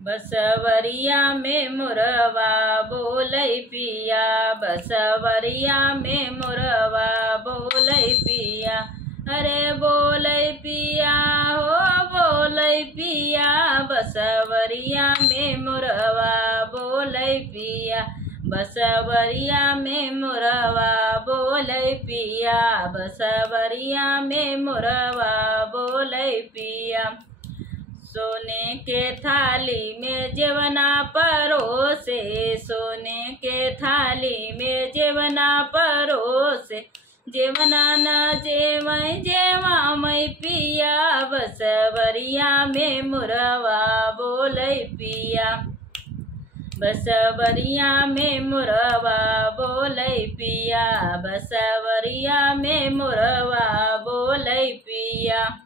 बसवरिया में मुरवा बोलै पिया, बसवरिया में मुरवा बोलै पिया। अरे बोलै पिया हो बोलै पिया, बसवरिया में मुरवा बोलै पिया। बसवरिया में मुरवा बोलै पिया, बसवरिया में मुरवा बोलै पिया। सोने के थाली में जेवना परोसे, सोने के थाली में जेवना परोसे। जेवना न जेवै जेवा मैं पिया, बसवरिया में मुरवा बोलै पिया। बसवरिया में मुरवा बोलै पिया, बसवरिया में मुरवा बोलै पिया।